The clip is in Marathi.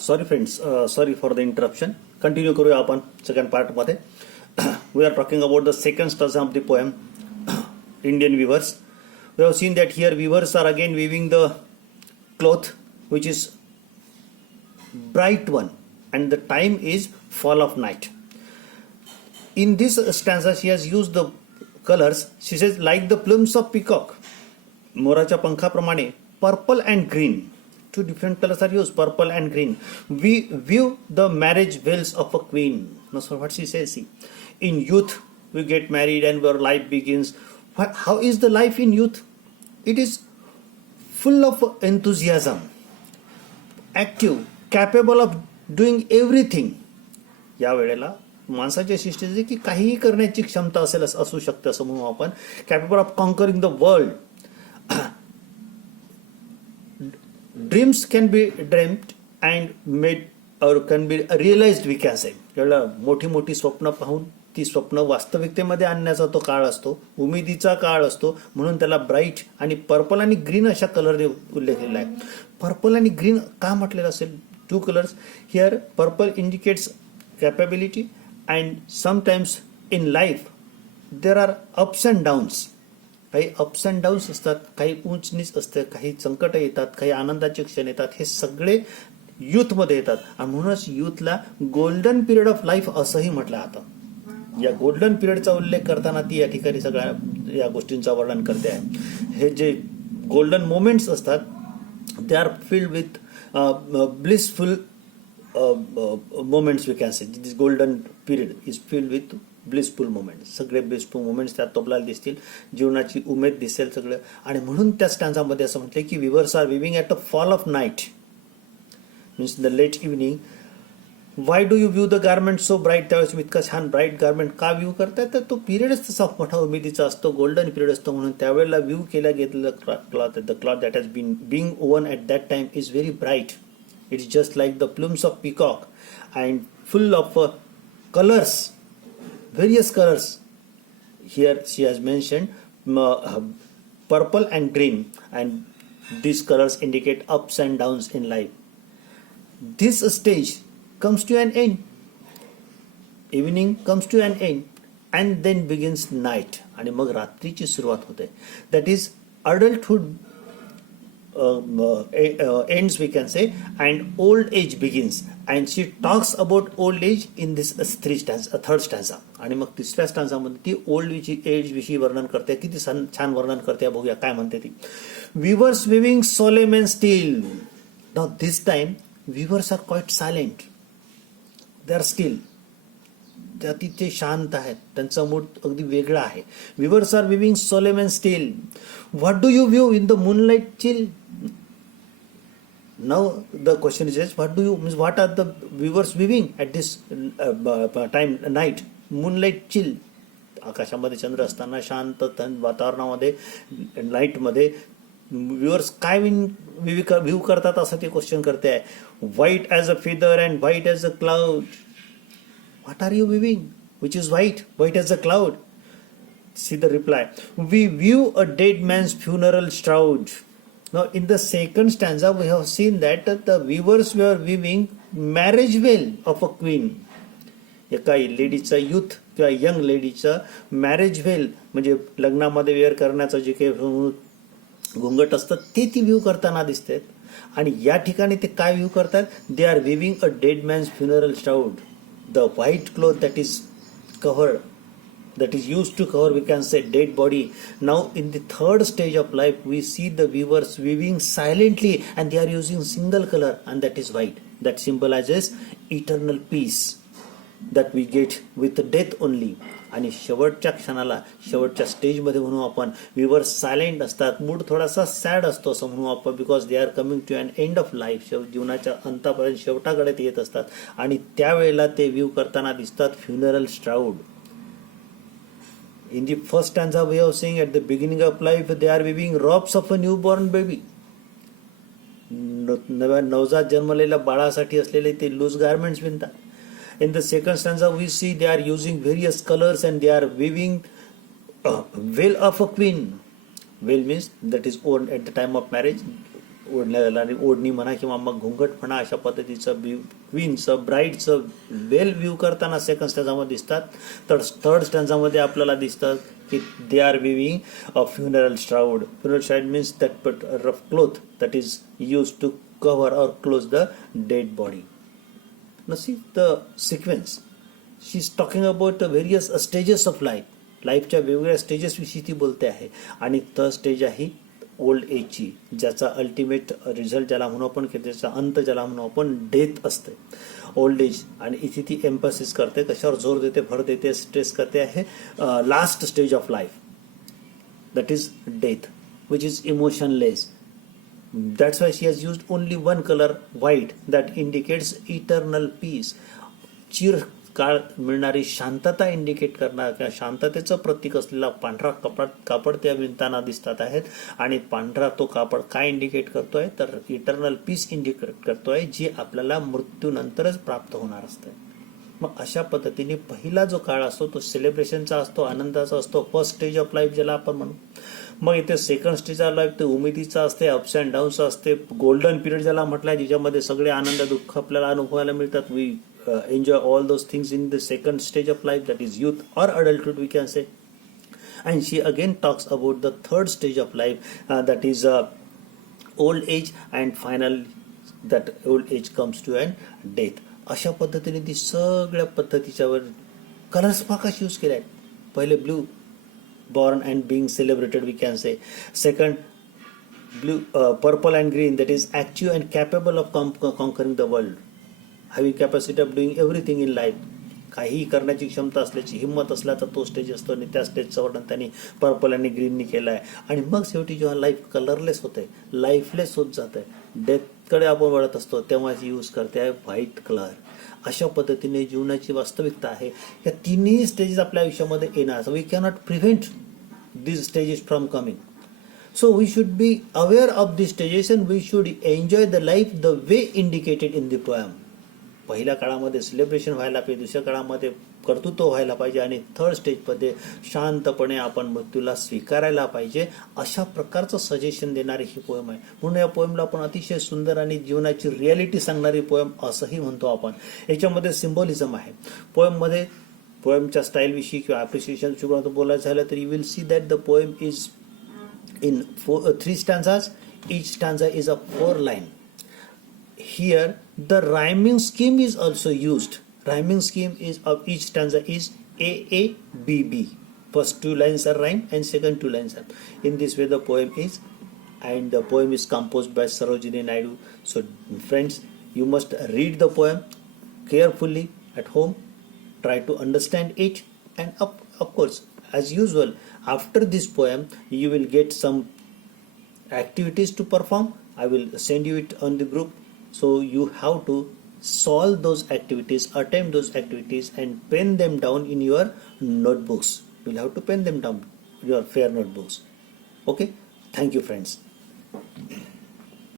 Sorry friends, sorry for the interruption. Continue करूया आपण सेकंड पार्टमध्ये. We are talking about the second stanza of the poem Indian weavers. We have seen that here weavers are again weaving the cloth which is bright one and the time is fall of night. In this stanza she has used the colors. She says like the plumes of peacock, मोराच्या पंखाप्रमाणे purple and green. Two different colors are used, purple and green. We view the marriage veils of a queen. Now, so what she says, see, in youth we get married and our life begins. How is the life in youth? It is full of enthusiasm, active, capable of doing everything. या वेळेला माणसाची शिष्टी आहे की काहीही करण्याची क्षमता असेल असू शकते असं म्हणू आपण. Capable of conquering the world. Dreams can be dreamed and made और can be realised we can say. मोठी मोठी स्वप्न पाहून ती स्वप्न वास्तविकतेमध्ये आणण्याचा तो काळ असतो, उमेदीचा काळ असतो. म्हणून त्याला ब्राईट आणि पर्पल आणि ग्रीन अशा कलरने उल्लेख केलेला आहे. पर्पल आणि ग्रीन का म्हटलेलं असेल? Two colours here. Purple indicates capability and sometimes in life there are ups and downs. काही अप्स अँड डाऊन्स असतात, काही उंच नीच असते, काही संकट येतात, काही आनंदाचे क्षण येतात. हे सगळे युथमध्ये येतात आणि म्हणूनच युथला गोल्डन पिरियड ऑफ लाईफ असंही म्हटलं जातं. या गोल्डन पिरियडचा उल्लेख करताना ती या ठिकाणी सगळ्या या गोष्टींचा वर्णन करते आहे. हे जे गोल्डन मोमेंट्स असतात they are filled with blissful moments we can say. This golden period is filled with blissful moments. सगळे ब्लिसफुल मोमेंट्स त्यात आपल्याला दिसतील, जीवनाची उमेद दिसेल सगळं. आणि म्हणून त्या स्टँजामध्ये असं म्हटलं की weavers are weaving at a fall of night means the late evening. Why do you weave the garment so bright? त्यावेळेस इतका छान ब्राईट गार्मेंट का व्ह्यू करताय? तर तो पिरियडच तसा मोठा उमेदीचा असतो, गोल्डन पिरियड असतो. म्हणून त्यावेळेला व्ह्यू केला गेलेला cloth, the cloth that has been being woven at that time is very bright. It is just like the plumes of peacock and full of colours, various colors. Here she has mentioned purple and green, and these colors indicate ups and downs in life. This stage comes to an end. Evening comes to an end and then begins night. आणि मग रात्रीची सुरुवात होते. That is adulthood ends we can say and old age begins. And she talks about old age in this third stanza. आणि मग तिसऱ्या स्टान्झामध्ये ती ओल्ड एज विषयी वर्णन करते. किती छान वर्णन करते बघूया काय म्हणते ती. Weavers weaving solemn and still. Now this time weavers are quite silent, they are still. त्या तिथे शांत आहेत, त्यांचा मूड अगदी वेगळा आहे. Weavers are weaving solemn and still. What do you weave in the moonlight chill? Now the question is what do you means what are the weavers weaving at this time night? Moonlight chill. आकाशामध्ये चंद्र असताना शांत वातावरणामध्ये नाईटमध्ये व्ह्युअर्स काय व्ह्यू करतात असं ते क्वेश्चन करते आहे. White as a feather and white as a cloud. What are you weaving which is white as a cloud? See the reply. We weave a dead man's funeral shroud. Now in the second stanza we have seen that the weavers were weaving marriage veil of a queen. एका लेडीचा युथ किंवा यंग लेडीचा मॅरेज वेल म्हणजे लग्नामध्ये वेअर करण्याचं जे काही घुंगट असतं ते ती व्ह्यू करताना दिसतात. आणि या ठिकाणी ते काय व्ह्यू करतात? दे are weaving a dead man's funeral shroud. The white cloth that is covered, that is used to cover we can say dead body. Now in the third stage of life we see the weavers weaving silently and they are using single color and that is white. That symbolizes eternal peace that we get with death only. आणि शेवटच्या क्षणाला शेवटच्या स्टेजमध्ये म्हणू आपण विवर्स सायलेंट असतात, मूड थोडासा सॅड असतो असं म्हणू आपण. Because they are coming to an end of life. जीवनाच्या अंतापर्यंत शेवटाकडे ते येत असतात आणि त्यावेळेला ते व्ह्यू करताना दिसतात funeral shroud. In the first stanza we are saying at the beginning of life they are weaving robes of a newborn baby. नवजात जन्मलेल्या बाळासाठी असलेले ते लूज गार्मेंट्स विणतात. In the second stanza we see they are using various colors and they are weaving veil of a queen. Veil means that is worn at the time of marriage. ओढण्याला ओढणी म्हणा किंवा मग घुंगट म्हणा, अशा पद्धतीचं क्वीनचं ब्राईडचं वेल व्ह्यू करताना सेकंड स्टॅन्झामध्ये दिसतात. तर थर्ड स्टॅन्झामध्ये आपल्याला दिसतं की they are weaving a funeral shroud. Funeral shroud means that rough cloth that is use to cover और close the dead body. See the sequence. She is talking about various stages of life. लाईफच्या वेगवेगळ्या स्टेजेसविषयी ती बोलते आहे. आणि थर्ड स्टेज आहे ओल्ड एजची, ज्याचा अल्टिमेट रिझल्ट ज्याला म्हणू आपण, की त्याचा अंत ज्याला म्हणू आपण डेथ असते. Old age. आणि इथे ती एम्फसिस करते, कशावर जोर देते, भर देते, स्ट्रेस करते आहे last stage of life, that is death, which is emotionless. That's why she has used only one color, white, that indicates eternal peace. चिरकाळ मिळणारी शांतता इंडिकेट करणार किंवा शांततेचं प्रतीक असलेला पांढरा कापड त्या विणताना दिसतात आहेत. आणि पांढरा तो कापड काय इंडिकेट करतोय, तर इटर्नल पीस इंडिकेट करतोय, जी आपल्याला मृत्यूनंतरच प्राप्त होणार असते. मग अशा पद्धतीने पहिला जो काळ असतो तो सेलिब्रेशनचा असतो, आनंदाचा असतो, फर्स्ट स्टेज ऑफ लाईफ ज्याला आपण म्हणू. मग इथे सेकंड स्टेज ऑफ लाईफ ते उमेदीचा असते, अप्स अँड डाऊन्स असते, गोल्डन पिरियड ज्याला म्हटलंय, ज्याच्यामध्ये सगळे आनंद दुःख आपल्याला अनुभवायला मिळतात. We enjoy all those things in the second stage of life, that is youth or adulthood we can say. And she again talks about the third stage of life, that is old age, and finally that old age comes to an death. अशा पद्धतीने ती सगळ्या पद्धतीच्यावर कलर्स कसे यूज केले आहेत. पहिले blue, born and being celebrated we can say. Second, blue, purple and green, that is active and capable of conquering the world, having capacity of doing everything in life. काही करण्याची क्षमता असल्याची हिंमत असल्याचा तो स्टेज असतो. आणि त्या स्टेजचं वर्णन त्यांनी पर्पल आणि ग्रीननी केलं आहे. आणि मग शेवटी जेव्हा लाईफ कलरलेस होते, लाईफलेस होत जात आहे, डेथकडे आपण वळत असतो, तेव्हा यूज करते आहे व्हाईट कलर. अशा पद्धतीने जीवनाची वास्तविकता आहे. या तिन्ही स्टेजेस आपल्या आयुष्यामध्ये येणार. We cannot prevent these stages from coming. So we should be aware of these stages and we should enjoy the life the way indicated in the poem. पहिल्या काळामध्ये सेलिब्रेशन व्हायला पाहिजे, दुसऱ्या काळामध्ये कर्तृत्व व्हायला पाहिजे, आणि थर्ड स्टेजमध्ये शांतपणे आपण मृत्यूला स्वीकारायला पाहिजे. अशा प्रकारचं सजेशन देणारी ही पोएम आहे. म्हणून या पोएमला आपण अतिशय सुंदर आणि जीवनाची रियालिटी सांगणारी पोएम असंही म्हणतो आपण. याच्यामध्ये सिम्बॉलिझम आहे पोएममध्ये. पोएमच्या स्टाईलविषयी किंवा ॲप्रिसिएशन बोलायचं झालं तर you will see that the poem is in 3 stanzas. Each stanza is a 4 line. Here the rhyming scheme is also used. Rhyming scheme is of each stanza is AABB. First 2 lines are rhyme and second 2 lines are. In this way the poem is, and the poem is composed by Sarojini Naidu. So friends, you must read the poem carefully at home. Try to understand it, and of course, as usual, after this poem you will get some activities to perform. I will send you it on the group, so you have to solve those activities, attempt those activities, and pen them down in your notebooks. You will have to pen them down in your fair notebooks. Okay, thank you friends.